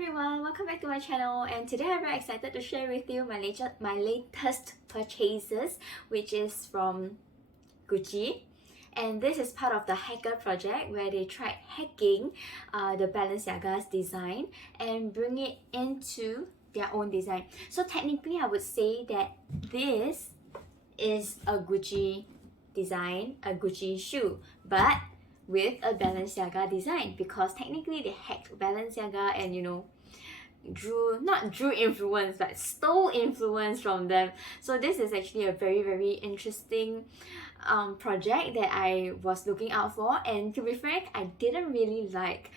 everyone, welcome back to my channel, and today I'm very excited to share with you my latest purchases, which is from Gucci. And this is part of the hacker project where they tried hacking the Balenciaga's design and bring it into their own design. So technically I would say that this is a Gucci design, a Gucci shoe, but with a Balenciaga design, because technically they hacked Balenciaga and not drew influence but stole influence from them. So this is actually a very interesting project that I was looking out for, and to be frank, I didn't really like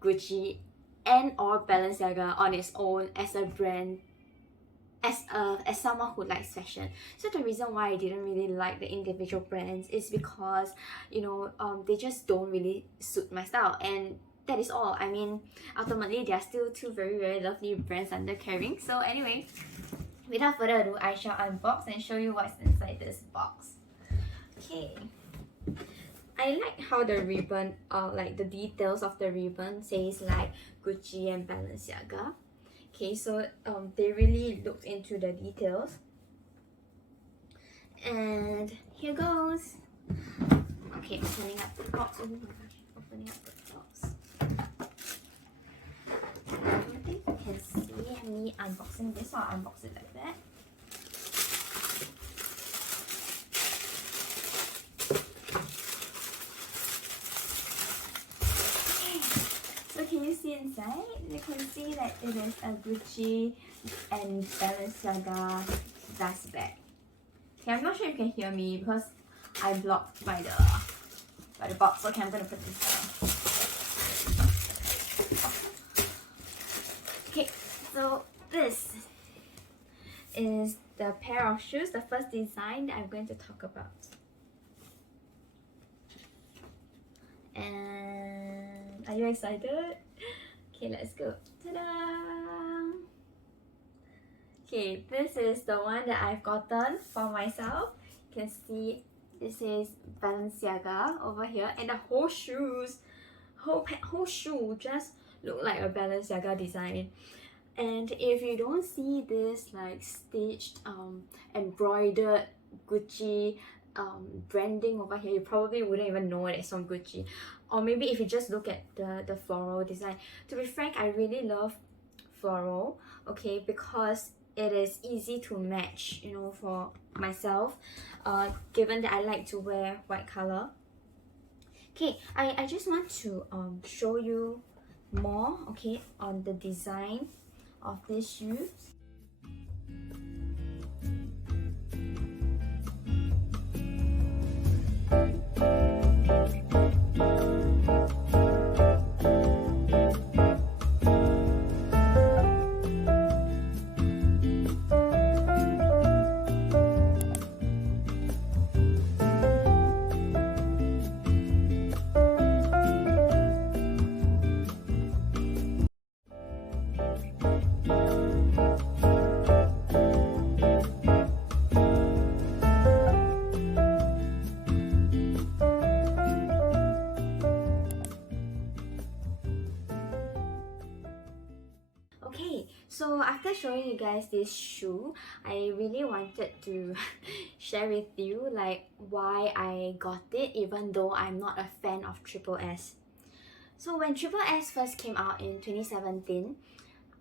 Gucci and or Balenciaga on its own as a brand, as someone who likes fashion. So the reason why I didn't really like the individual brands is because they just don't really suit my style, and that is all. I mean, ultimately they are still two very lovely brands under carrying. So anyway, without further ado, I shall unbox and show you what's inside this box. Okay, I like how the ribbon, like the details of the ribbon says like Gucci and Balenciaga. Okay, so they really looked into the details. And here goes. Okay, opening up the box. Oh my gosh, opening up the box. I don't think you can see me unboxing this, so I'll unbox it like that. So can you see inside? You can see that it is a Gucci and Balenciaga dust bag. Okay, I'm not sure if you can hear me because I'm blocked by the box. Okay, I'm gonna put this down. Okay, so this is the pair of shoes, the first design that I'm going to talk about. And are you excited? Okay, let's go. Ta-da! Okay, this is the one that I've gotten for myself. You can see this is Balenciaga over here, and the whole shoe just look like a Balenciaga design. And if you don't see this like stitched embroidered Gucci branding over here, you probably wouldn't even know it's from Gucci. Or maybe if you just look at the floral design. To be frank, I really love floral, okay, because it is easy to match, for myself, given that I like to wear white color. Okay, I just want to show you more, okay, on the design of this shoe. Okay, so after showing you guys this shoe, I really wanted to share with you like why I got it, even though I'm not a fan of Triple S. So when Triple S first came out in 2017,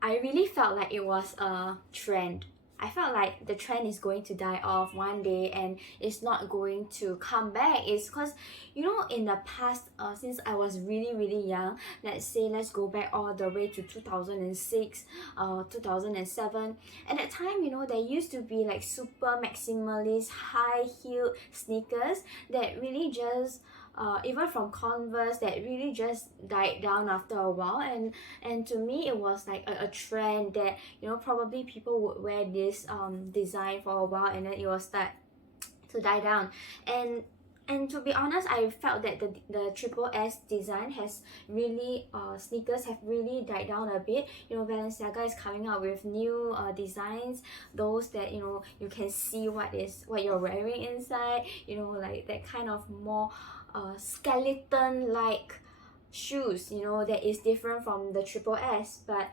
I really felt like it was a trend. I felt like the trend is going to die off one day and it's not going to come back. It's because, in the past, since I was really young, let's go back all the way to 2006, 2007. At that time, there used to be like super maximalist, high-heeled sneakers that really just even from Converse, that really just died down after a while, and to me it was like a trend that probably people would wear this design for a while and then it will start to die down. And to be honest, I felt that the Triple S design has really, sneakers have really died down a bit. Balenciaga is coming out with new designs, those that you can see what you're wearing inside, like that kind of more skeleton like shoes, that is different from the Triple S. But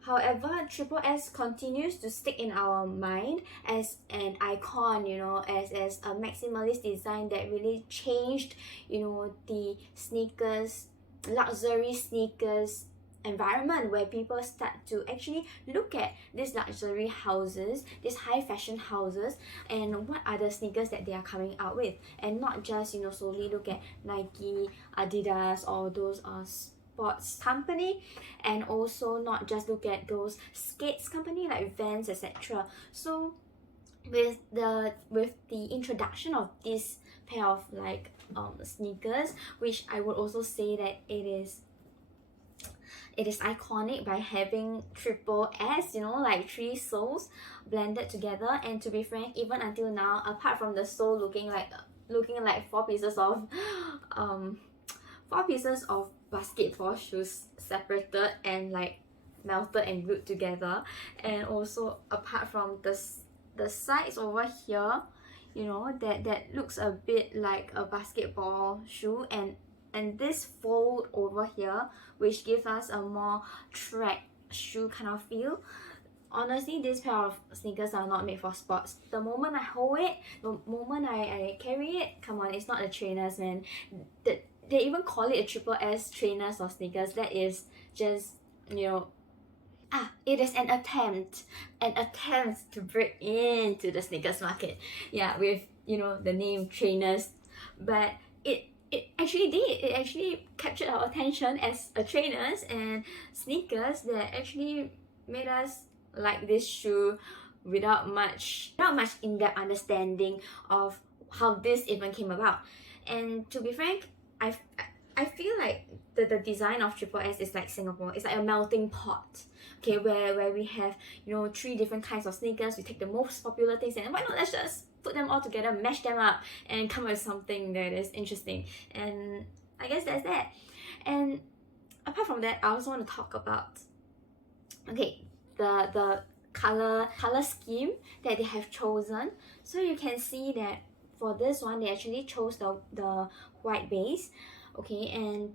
However, Triple S continues to stick in our mind as an icon, as a maximalist design that really changed, the sneakers, luxury sneakers environment, where people start to actually look at these luxury houses, these high fashion houses, and what are the sneakers that they are coming out with, and not just solely look at Nike, Adidas, or those sports company, and also not just look at those skates company like Vans, etc. So with the introduction of this pair of sneakers, which I would also say that it is iconic by having triple S, like 3 soles blended together. And to be frank, even until now, apart from the sole looking like 4 pieces of 4 pieces of basketball shoes separated and like melted and glued together, and also apart from the sides over here, that looks a bit like a basketball shoe, and this fold over here, which gives us a more track shoe kind of feel. Honestly, this pair of sneakers are not made for sports. The moment I hold it, the moment I carry it, come on, it's not a trainers, man. They even call it a Triple S trainers or sneakers. That is just, it is an attempt to break into the sneakers market. Yeah, with, the name trainers. But it actually did. It actually captured our attention as a trainers and sneakers that actually made us like this shoe without much in-depth understanding of how this even came about. And to be frank, I feel like the design of Triple S is like Singapore. It's like a melting pot, okay, where we have 3 different kinds of sneakers. We take the most popular things and why not, let's just put them all together, mash them up, and come up with something that is interesting. And I guess that's that. And apart from that, I also want to talk about the color scheme that they have chosen. So you can see that for this one, they actually chose the white base, okay, and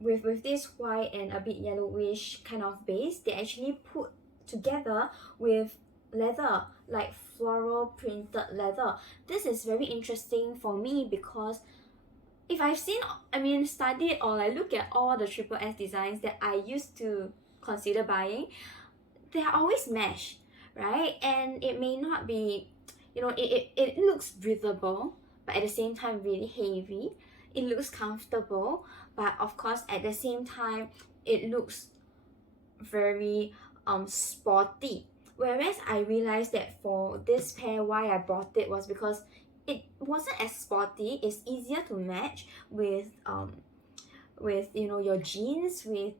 with this white and a bit yellowish kind of base, they actually put together with leather, like floral printed leather. This is very interesting for me because if I've studied or like look at all the Triple S designs that I used to consider buying, they are always mesh, right? And it may not be, it looks breathable, but at the same time really heavy. It looks comfortable, but of course at the same time it looks very sporty. Whereas I realized that for this pair, why I bought it was because it wasn't as sporty. It's easier to match with your jeans, with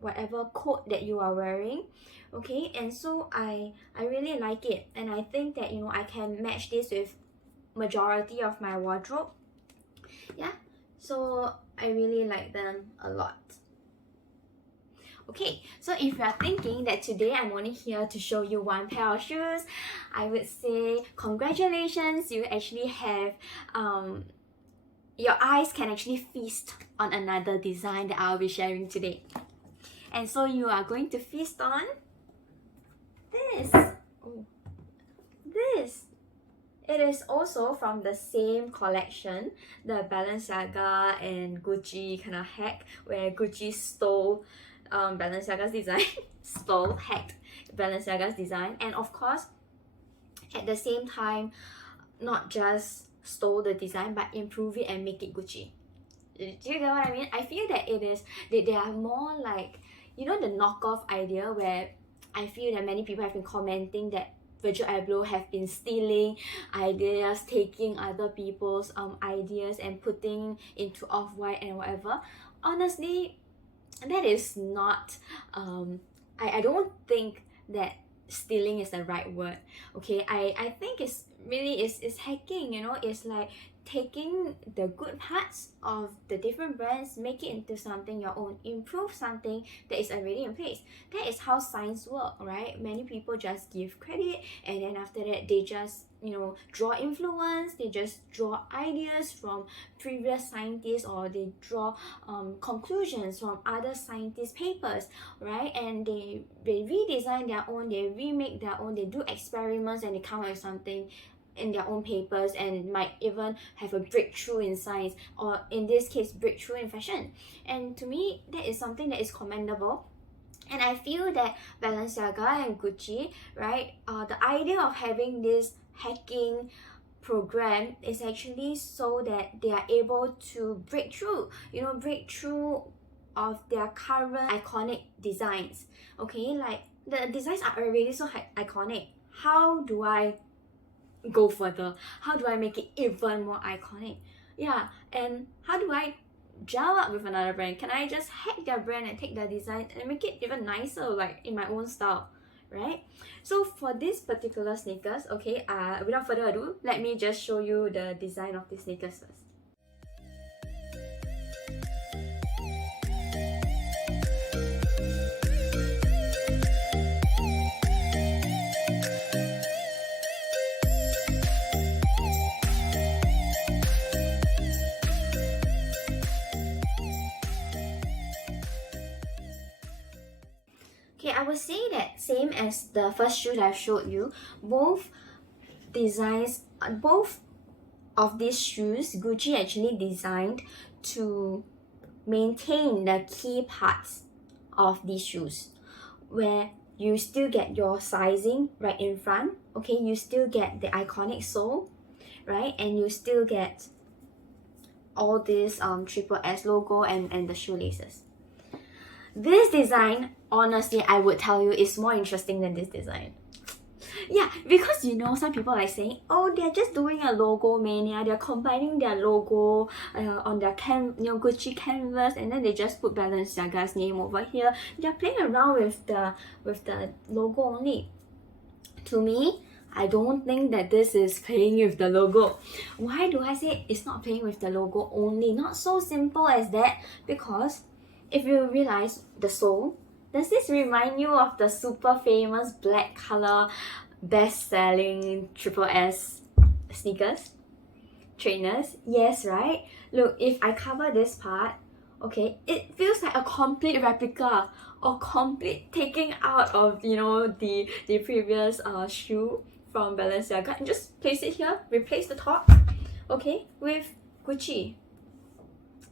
whatever coat that you are wearing, okay. And so I really like it, and I think that I can match this with majority of my wardrobe. Yeah, so I really like them a lot. Okay, so if you are thinking that today I'm only here to show you one pair of shoes, I would say congratulations, you actually have your eyes can actually feast on another design that I'll be sharing today. And so you are going to feast on this. Oh, this. It is also from the same collection, the Balenciaga and Gucci kind of hack, where Gucci stole Balenciaga's design, hacked Balenciaga's design, and of course, at the same time, not just stole the design, but improve it and make it Gucci. Do you get what I mean? I feel that they are more like, the knockoff idea, where I feel that many people have been commenting that Virgil Abloh have been stealing ideas, taking other people's ideas and putting into off-white and whatever. Honestly, that is not I don't think that stealing is the right word, okay. I think it's really is hacking, it's like taking the good parts of the different brands, make it into something your own, improve something that is already in place. That is how science works, right? Many people just give credit, and then after that they just draw influence, they just draw ideas from previous scientists, or they draw conclusions from other scientists' papers, right? And they redesign their own, they remake their own, they do experiments, and they come up with something in their own papers, and might even have a breakthrough in science, or in this case breakthrough in fashion. And to me, that is something that is commendable. And I feel that Balenciaga and Gucci, right, the idea of having this hacking program is actually so that they are able to break through of their current iconic designs. Okay, like the designs are already so iconic. How do I go further? How do I make it even more iconic? Yeah, and how do I gel up with another brand? Can I just hack their brand and take their design and make it even nicer, like in my own style, right? So for this particular sneakers, okay, without further ado, let me just show you the design of the sneakers first. Okay, I would say that same as the first shoe that I showed you, both of these shoes, Gucci actually designed to maintain the key parts of these shoes, where you still get your sizing right in front, okay, you still get the iconic sole, right, and you still get all this Triple S logo and the shoelaces. This design, honestly, I would tell you, is more interesting than this design. Yeah, because some people are saying, oh, they're just doing a logo mania, they're combining their logo on their Gucci canvas, and then they just put Balenciaga's name over here. They're playing around with the logo only. To me, I don't think that this is playing with the logo. Why do I say it's not playing with the logo only? Not so simple as that, because if you realize the sole, does this remind you of the super famous black color best-selling Triple S sneakers? Trainers? Yes, right? Look, if I cover this part, okay, it feels like a complete replica, or complete taking out of the previous shoe from Balenciaga, and just place it here, replace the top, okay, with Gucci.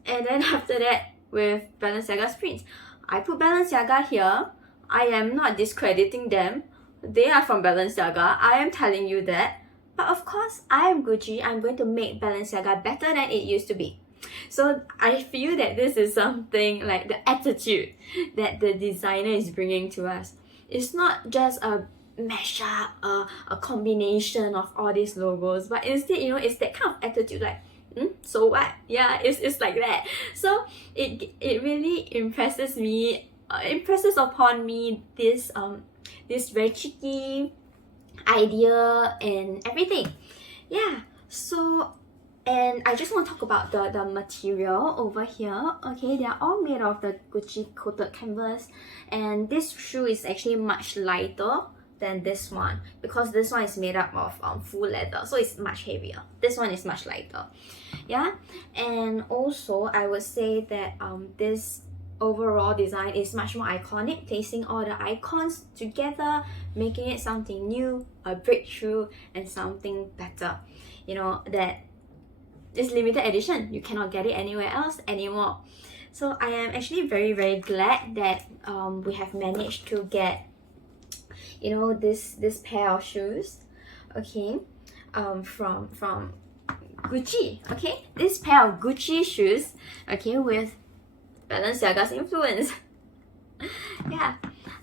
And then after that, with Balenciaga's prints. I put Balenciaga here. I am not discrediting them. They are from Balenciaga. I am telling you that. But of course, I am Gucci. I'm going to make Balenciaga better than it used to be. So I feel that this is something like the attitude that the designer is bringing to us. It's not just a mashup, a combination of all these logos, but instead, it's that kind of attitude, like, so what? Yeah, it's like that. So it really impresses upon me this very cheeky idea and everything. Yeah, so, and I just want to talk about the material over here. Okay, they are all made of the Gucci coated canvas, and this shoe is actually much lighter than this one, because this one is made up of full leather, so it's much heavier. This one is much lighter. Yeah, and also I would say that this overall design is much more iconic, placing all the icons together, making it something new, a breakthrough, and something better. That is limited edition. You cannot get it anywhere else anymore. So I am actually very, very glad that we have managed to get this pair of shoes, okay, from Gucci. Okay, this pair of Gucci shoes, okay, with Balenciaga's influence. Yeah,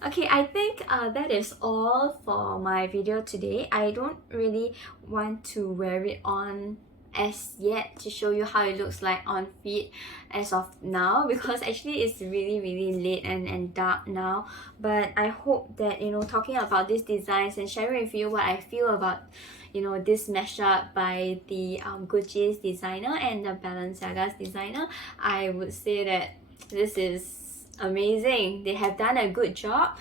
okay, I think that is all for my video today. I don't really want to wear it on as yet to show you how it looks like on feet as of now, because actually it's really late and dark now. But I hope that, you know, talking about these designs and sharing with you what I feel about, you know, this mashup by the Gucci's designer and the Balenciaga's designer, I would say that this is amazing. They have done a good job.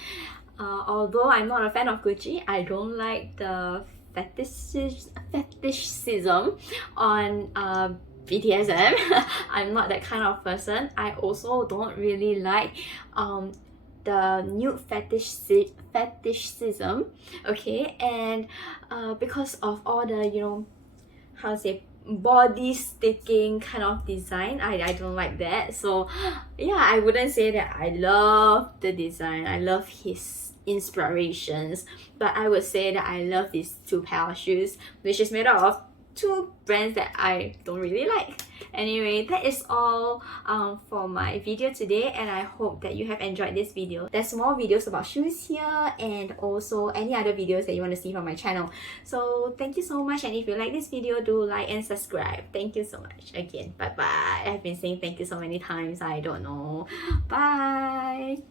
Although I'm not a fan of Gucci, I don't like the fetishism on BDSM. I'm not that kind of person. I also don't really like the nude fetishism, okay? And because of all the, you know, how to say, body sticking kind of design, I don't like that. So yeah, I wouldn't say that I love the design, I love his inspirations, but I would say that I love these two pair of shoes, which is made up of two brands that I don't really like. Anyway, that is all for my video today, and I hope that you have enjoyed this video. There's more videos about shoes here, and also any other videos that you want to see from my channel. So thank you so much, and if you like this video, do like and subscribe. Thank you so much. Again, bye bye. I've been saying thank you so many times, I don't know. Bye.